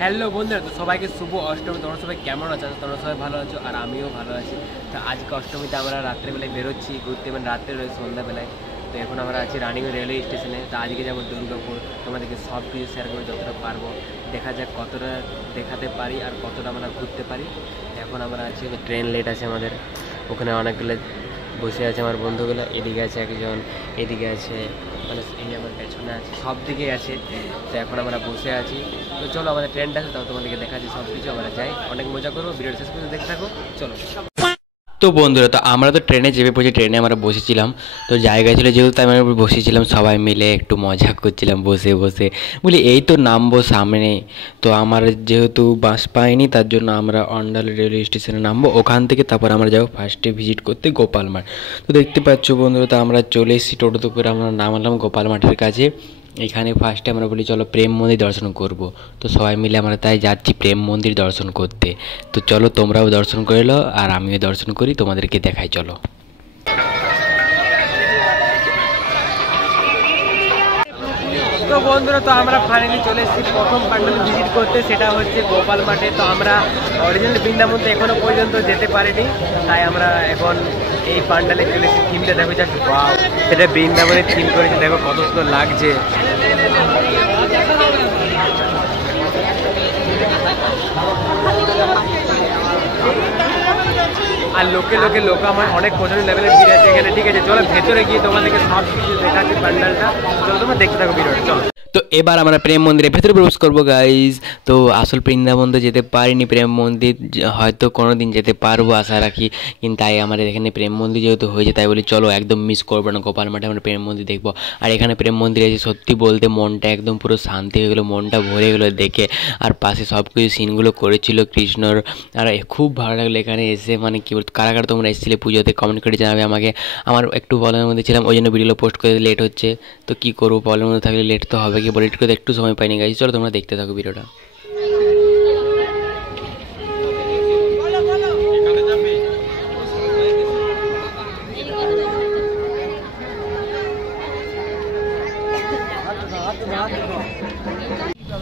Hello বন্ধুরা, তো সবাইকে শুভ অষ্টমী। তোমরা সবাই কেমন আছো? তোমরা সবাই ভালো আছো আর আমিও ভালো আছি। তো আজকে অষ্টমীতে আমরা রাত্রেবেলায় বেরোচ্ছি ঘুরতে, মানে রাত্রে রয়েছে সন্ধ্যাবেলায়। তো এখন আমরা আছি রানিগঞ্জ রেলওয়ে স্টেশনে। তো আজকে যাবো দুর্গাপুর। তোমাদেরকে সব কিছু শেয়ার করে যতটা পারবো, দেখা যাক কতটা দেখাতে পারি আর কতটা আমরা ঘুরতে পারি। এখন আমরা আছি, ট্রেন লেট আছে আমাদের। ওখানে অনেকগুলো বসে আছে আমার বন্ধুগুলো, এদিকে আছে একজন, এদিকে আছে মানে এই আমার পেছনে আছে, সব দিকে আছে। তো এখন আমরা বসে আছি। তো চলো আমাদের ট্রেনটা আছে, তাও তোমাদেরকে দেখাচ্ছি সব কিছু। আমরা যাই, অনেক মজা করবো। ভিডিওটা শেষ পর্যন্ত দেখতে থাকো, চলো। তো বন্ধুরা, তো আমরা তো ট্রেনে চেপে পড়েছি, ট্রেনে আমরা বসেছিলাম। তো জায়গা ছিল যেহেতু, তাই আমরা বসেছিলাম সবাই মিলে, একটু মজা করছিলাম বসে বসে। বলি এই তো নামবো সামনে। তো আমার যেহেতু বাস পাইনি, তার জন্য আমরা অন্ডাল রেলওয়ে স্টেশনে নামবো। ওখান থেকে তারপর আমরা যাবো ফার্স্টে ভিজিট করতে গোপাল মাঠ। তো দেখতে পাচ্ছ বন্ধুরা, তো আমরা চলে এসেছি টোটোতে করে, আমরা নামালাম গোপাল মাঠের কাছে। এখানে ফার্স্টে আমরা বলি চলো প্রেম মন্দির দর্শন করব। তো সবাই মিলে আমরা তাই যাচ্ছি প্রেম মন্দির দর্শন করতে। তো চলো তোমরাও দর্শন করে লো আর আমিও দর্শন করি, তোমাদেরকে দেখাই চলো। তো বন্ধুরা, তো আমরা ফাইনালি চলে এসেছি প্রথম প্যান্ডেল ভিজিট করতে, সেটা হচ্ছে গোপাল মাঠে। তো আমরা অরিজিনাল বৃন্দাবন তো এখনো পর্যন্ত যেতে পারিনি, তাই আমরা এখন এই প্যান্ডেলে চলে এসেছি। থিমটা দেখো, জাস্ট ওয়াও, সেটা বৃন্দাবনের থিম করেছে, দেখো কত সুন্দর লাগছে। আর লোকে লোক আমার অনেক প্রচন্ড লেভেলের ভিড় আছে এখানে। ঠিক আছে, চলো ভেতরে গিয়ে তোমাদেরকে সব কিছু দেখাচ্ছি প্যান্ডেলটা। চলো তোমরা দেখতে থাকো ভিডিওটা, চলো। তো এবার আমরা প্রেম মন্দিরের ভেতরে প্রবেশ করবো গাইজ। তো আসল বৃন্দাবন তো যেতে পারিনি, প্রেম মন্দির হয়তো কোনো দিন যেতে পারবো আশা রাখি। কিন্তু তাই আমাদের এখানে প্রেম মন্দির যেহেতু হয়েছে, তাই বলি চলো একদম মিস করবো না, গোপাল মাঠে আমরা প্রেম মন্দির দেখবো। আর এখানে প্রেম মন্দির এসে সত্যি বলতে মনটা একদম পুরো শান্তি হয়ে গেলো, মনটা ভরে গেলো দেখে। আর পাশে সব কিছু সিনগুলো করেছিল কৃষ্ণর, আর খুব ভালো লাগলো এখানে এসে। মানে কি বলতো, কারা কারা তোমরা এসেছিলে পুজোতে কমেন্ট করে জানাবে আমাকে। আমার একটু প্রবলেমের মধ্যে ছিলাম, ওই জন্য ভিডিওগুলো পোস্ট করে লেট হচ্ছে। তো কী করবো, প্রবলেমের মধ্যে থাকলে লেট তো হবে, কি বলে লেট করতে একটু সময় পাইনি গাইজ। চলো তোমরা দেখতে থাকো ভিডিওটা।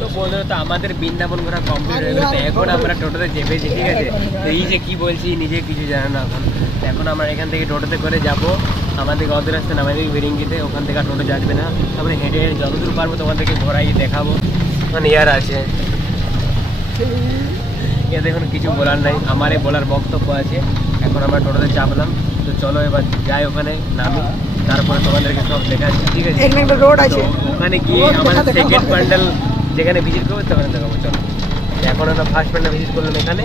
তো বন্ধুরা, তো আমাদের বৃন্দাবন ঘোরা কমপ্লিট হয়ে গেছে। এখন আমরা টোটোতে চেপেছি, ঠিক আছে। তো এই যে কী বলছি নিজে কিছু জানে না এখন। এখন আমরা এখান থেকে টোটোতে করে যাব আমাদেরকে অত রাস্তা নামাই দেবে বেরিঙ্গিতে, ওখান থেকে আর টোটো যাবে না। তারপরে হেঁটে হেঁটে যতদূর পারবো তোমাদেরকে ঘোরাই দেখাবো। মানে ইয়ার আছে, এতে এখন কিছু বলার নাই, আমারই বলার বক্তব্য আছে। এখন আমরা টোটোতে চাপলাম। তো চলো এবার যাই, ওখানে নামি, তারপরে তোমাদেরকে সব দেখাচ্ছি, ঠিক আছে। ওখানে গিয়ে আমাদের সেকেন্ড প্যান্ডেল যেখানে ভিজিট করবো সেখানে দেখাবো, চলো। এখন আমরা ফার্স্ট প্যান্ডেল ভিজিট করলাম এখানে।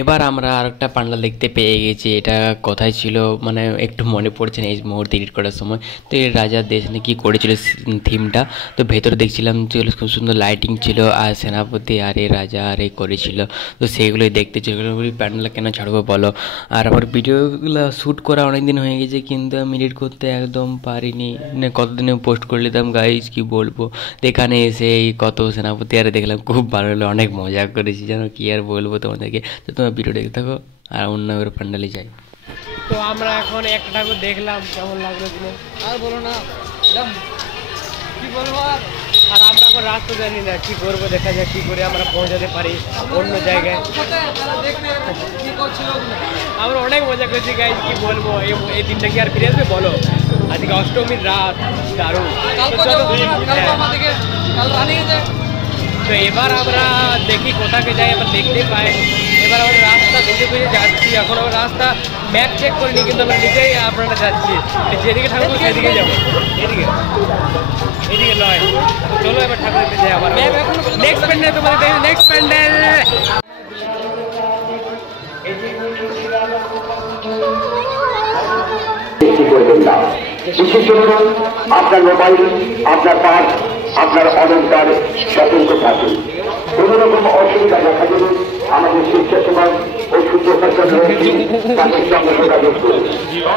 এবার আমরা আরেকটা প্যান্ডেল দেখতে পেয়ে গেছি। এটা কোথায় ছিল মানে একটু মনে পড়ছে না এই মুহূর্তে এডিট করার সময়। তো এই রাজার দেশ নিয়ে কী করেছিল থিমটা। তো ভেতরে দেখছিলাম ছিল খুব সুন্দর লাইটিং ছিল, আর সেনাপতি আর এই রাজা আর এই করেছিল। তো সেইগুলোই দেখতে ছিল। প্যান্ডেলটা কেন ছাড়বো বলো। আর আমার ভিডিওগুলো শ্যুট করা অনেক দিন হয়ে গেছে, কিন্তু আমি এডিট করতে একদম পারিনি। মানে কতদিনে পোস্ট করে নিতাম গাইজ, কী বলবো। এখানে এসে এই কত সেনাপতি আর দেখলাম, খুব ভালো হলো, অনেক মজা করেছি যেন, কি আর বলবো তোমাদেরকে। তো তোমার ভিডিও দেখতে থাকো আর অন্য করে প্যান্ডেলে যাই। তো আমরা এখন একটা ঠাকুর দেখলাম, কেমন লাগলো কিনা আর বলো না, কি বলবো। আর আমরা এখন রাস্তা জানি না, কি করবো, দেখা যাক কি করে আমরা পৌঁছাতে পারি অন্য জায়গায়। আমরা অনেক মজা করছি গাইজ, কি বলবো। এই দিনটা কি আর ফিরে আসবে বলো। আজকে অষ্টমীর রাত, দারুণ। তো এবার আমরা দেখি কোথাকে যাই, আমরা দেখতে পাই। এবার আমরা রাস্তা খুঁজে খুঁজে যাচ্ছি। এখন আমরা রাস্তা ম্যাপ চেক করিনি, কিন্তু আমরা নিজেই আপনারা যাচ্ছি, যেদিকে ঠাকুর সেদিকে যাবো। এদিকে এদিকে নয়। চলো এবার ঠাকুর দেখতে যাই আবার। নেক্সট প্যান্ডেল তোমাদের দেখি, নেক্সট প্যান্ডেল। বিশেষ জন্য আপনার মোবাইল, আপনার পার্স, আপনার অলঙ্কার সতর্ক থাকুন। কোন রকম অসুবিধা দেখা গেলে আমাদের স্বেচ্ছাসেবক ও সুযোগের রয়েছে, তাদের সঙ্গে যোগাযোগ করুন।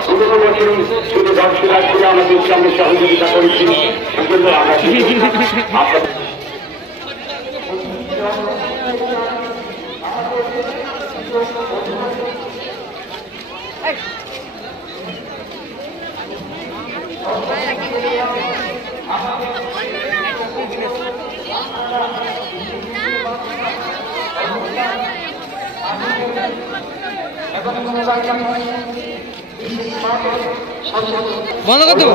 পুরোনো বছরই শুধু দর্শনার্থীরা আমাদের সঙ্গে সহযোগিতা করেছিল, সেজন্য আমরা বন্ধ কর দেবো।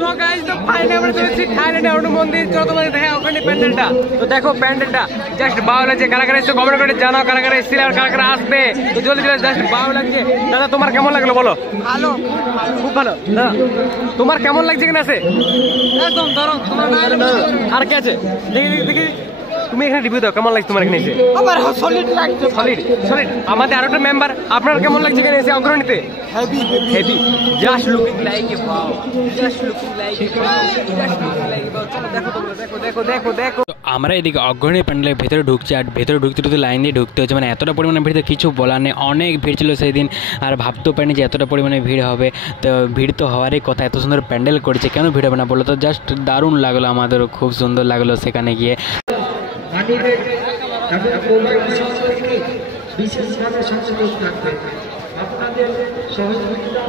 তো গাইস তো ফাইনালি আমরা চলেছি থাইল্যান্ডে অরুণ মন্দির। চলো তোমাদের দেখা ওখানে প্যান্ডেলটা। তো দেখো প্যান্ডেলটা জাস্ট ভালো লাগছে। কারা কারা এসে কমেন্ট করে জানাও কারা কারা এসেছিল আর কারা কারা আসবে। তো জলদি জলদি জাস্ট ভালো লাগছে। দাদা তোমার কেমন লাগলো বলো? ভালো, খুব ভালো। দাদা তোমার কেমন লাগছে এখানে আসে? একদম দারুণ। তোমার আর কে আছে দেখি দেখি তুমি এখানে রিভিউ দাও কেমন লাগছে তোমার এখানে এসে? আমার সলিড লাগছে। Solid solid. আমাদের আরো একটা মেম্বার, আপনার কেমন লাগছে এখানে এসে অগ্রণীতে? Heavy heavy, just looking like a wow, just looking like a wow, just looking like a wow. চলো দেখো তোমরা, দেখো দেখো দেখো দেখো। আমরা এদিকে অগ্রণী প্যান্ডেলের ভেতরে ঢুকছি আর ভেতরে ঢুকতে ঢুকতে লাইন দিয়ে ঢুকতে হচ্ছে। মানে এতটা পরিমাণে ভিড় তো কিছু বলার নেই। অনেক ভিড় ছিল সেই দিন আর ভাবতেও পারিনি যে এতটা পরিমাণে ভিড় হবে। তো ভিড় তো হওয়ারই কথা, এত সুন্দর প্যান্ডেল করেছে, কেন ভিড় হবে না বলো? তো জাস্ট দারুণ লাগলো, আমাদেরও খুব সুন্দর লাগলো সেখানে গিয়ে। বিশেষভাবে সংস্কৃত থাকবে আপনাদের সহযোগিতা,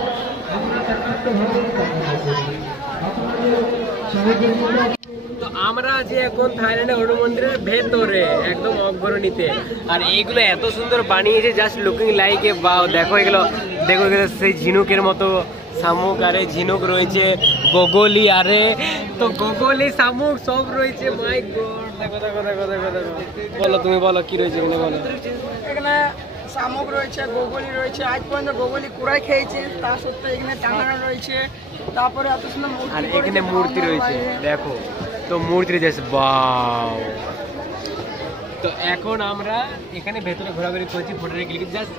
তো আমরা আছি এখন থাইল্যান্ডে অরুণ মন্দিরের ভেতরে একদম অগ্রণীতে। আর এইগুলো এত সুন্দর বানিয়েছে, just looking like a wow. দেখো এগুলো, দেখো এগুলো সেই ঝিনুকের মতো শামুক, আরে ঝিনুক রয়েছে, গোগলি, আরে তো গোগলি শামুক সব রয়েছে। মাই গড, দেখো দেখো দেখো দেখো দেখো। বলো তুমি বলো কি রয়েছে এখানে বলো। এখানে শামুক রয়েছে, গোগলি রয়েছে। আজ পর্যন্ত গোগলি কুড়াই খেয়েছে, তা সত্ত্বেও এখানে টাঙানো রয়েছে। তারপরে এত সুন্দর মূর্তি, আর এখানে মূর্তি রয়েছে দেখো, তো মূর্তি রয়েছে বাও। তো এখন আমরা এখানে ভেতরে ঘোরাঘুরি করছি, ফটো ক্লিক, জাস্ট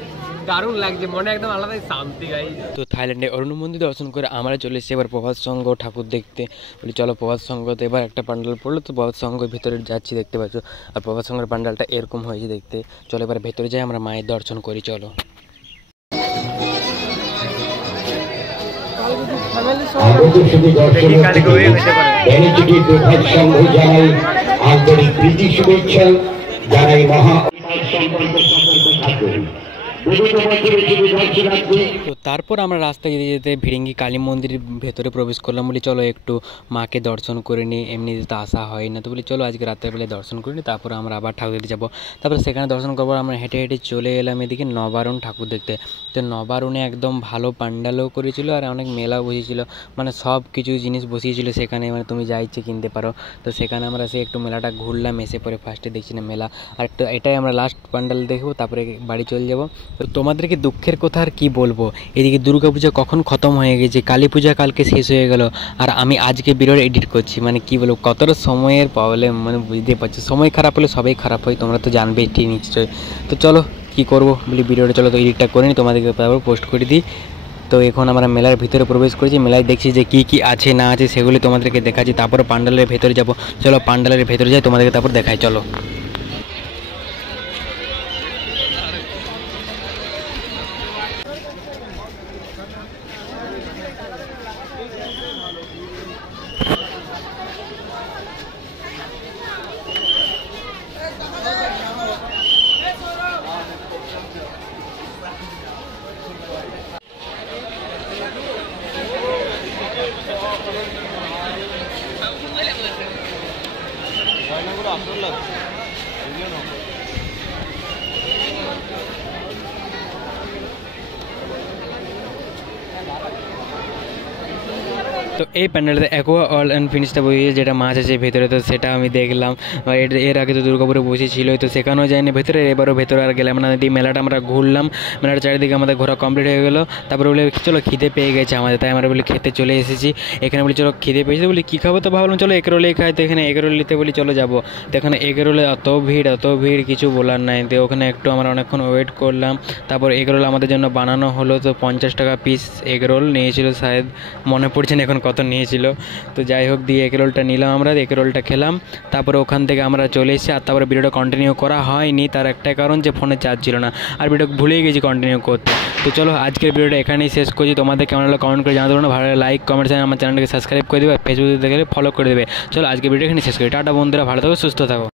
দারুণ লাগছে, মনে একদম আলাদাই শান্তি গাই। তো থাইল্যান্ডে অরুণ মন্দির দর্শন করে আমরা চলে এসেছি এবার প্রভাত সংঘ ঠাকুর দেখতে। বলি চলো প্রভাত সংঘতে এবার একটা প্যান্ডেল পড়লো, তো প্রভাত সংঘের ভিতরে যাচ্ছি, দেখতে পাচ্ছ। আর প্রভাত সংঘের প্যান্ডেলটা এরকম হয়েছে দেখতে। চলো এবার ভেতরে যাই, আমরা মায়ের দর্শন করি চলো। আন্তরিক প্রীতি শুভেচ্ছা জানাই মহা সম্পর্ক থাকবে। তো তারপর আমরা রাস্তায় যেতে যেতে ভিড়িঙ্গি কালী মন্দিরের ভেতরে প্রবেশ করলাম। বলি চলো একটু মাকে দর্শন করে নিই, এমনিতে তো আসা হয় না। তো বলি চলো আজকে রাত্রেবেলায় দর্শন করে নিই, তারপর আমরা আবার ঠাকুর দেখতে যাবো। তারপরে সেখানে দর্শন করবো, আমরা হেঁটে হেঁটে চলে এলাম এদিকে নবারুণ ঠাকুর দেখতে। তো নবারুণে একদম ভালো প্যান্ডেলও করেছিল আর অনেক মেলাও বসেছিল, মানে সব কিছু জিনিস বসিয়েছিল সেখানে, মানে তুমি যা ইচ্ছে কিনতে পারো। তো সেখানে আমরা সে একটু মেলাটা ঘুরলাম, এসে পরে ফার্স্টে দেখছি না মেলা, আর একটু এটাই আমরা লাস্ট প্যান্ডেল দেখবো, তারপরে বাড়ি চলে যাবো। তো তোমাদেরকে দুঃখের কথা আর কি বলবো, এদিকে দুর্গাপূজা কখন খতম হয়ে গেছে, কালী পূজা কালকে শেষ হয়ে গেল, আর আমি আজকে ভিডিও এডিট করছি। মানে কি বলবো, কতটা সময়ের প্রবলেম, মানে বুঝতে পারছি। সময় খারাপ হলে সবাই খারাপ হয়, তোমরা তো জানবেই ঠিক নিশ্চয়ই। তো চলো কি করবো বলি, ভিডিওটা চলো তো এডিটটা করে নিই, তোমাদেরকে তারপর পোস্ট করে দিই। তো এখন আমরা মেলার ভিতরে প্রবেশ করেছি, মেলায় দেখছি যে কি কি আছে না আছে সেগুলি তোমাদেরকে দেখাচ্ছি। তারপরে প্যান্ডেলের ভেতরে যাবো, চলো প্যান্ডেলের ভেতরে যাই, তোমাদেরকে তারপর দেখাই চলো। তো এই প্যান্ডেলটা অ্যাকোয়া অল অ্যান্ড ফিনিশটা বসিয়েছে, যেটা মাছ আছে ভেতরে, তো সেটা আমি দেখলাম। এর আগে তো দুর্গাপুরে বসেছিল, তো সেখানেও যাইনি ভেতরে, এবারও ভেতরে আর গেলাম না। এই মেলাটা আমরা ঘুরলাম, মেলাটা চারিদিকে আমাদের ঘোরা কমপ্লিট হয়ে গেলো। তারপরে বলে চলো খিদে পেয়ে গেছে আমাদের, তাই আমরা বলি খেতে চলে এসেছি। এখানে বলি চলো খিদে পেয়েছে, বলি কী খাবো, তো ভাবলাম চলো এগরোলেই খাই। তো এখানে এগরোল নিতে বলি চলো যাবো। তো এখানে এগরোলে এত ভিড় কিছু বলার নাই। তো ওখানে একটু আমরা অনেকক্ষণ ওয়েট করলাম, তারপর এগরোল আমাদের জন্য বানানো হলো। তো 50 টাকা পিস এগরোল নিয়েছিল, শায়দ মনে পড়ছে না এখন কত নিয়েছিল। তো যাই হোক, দিয়ে এগরোলটা নিলাম, আমরা এগরোলটা খেলাম। তারপরে ওখান থেকে আমরা চলে এসেছি। আর তারপরে ভিডিওটা কন্টিনিউ করা হয়নি, তার একটাই কারণ যে ফোনে চার্জ ছিল না, আর ভিডিও ভুলেই গেছি কন্টিনিউ করতে। তো চলো আজকের ভিডিওটা এখানেই শেষ করছি। তোমাদের কেমন লাগলো কমেন্ট করে জানাতে পারো, ভালো লাইক কমেন্ট আমার চ্যানেলটাকে সাবস্ক্রাইব করে দেবে, ফেসবুকে দেখে ফলো করে দেবে। চলো আজকের ভিডিও এখানে শেষ করি। টাটা বন্ধুরা, ভালো থাকো সুস্থ থাকো।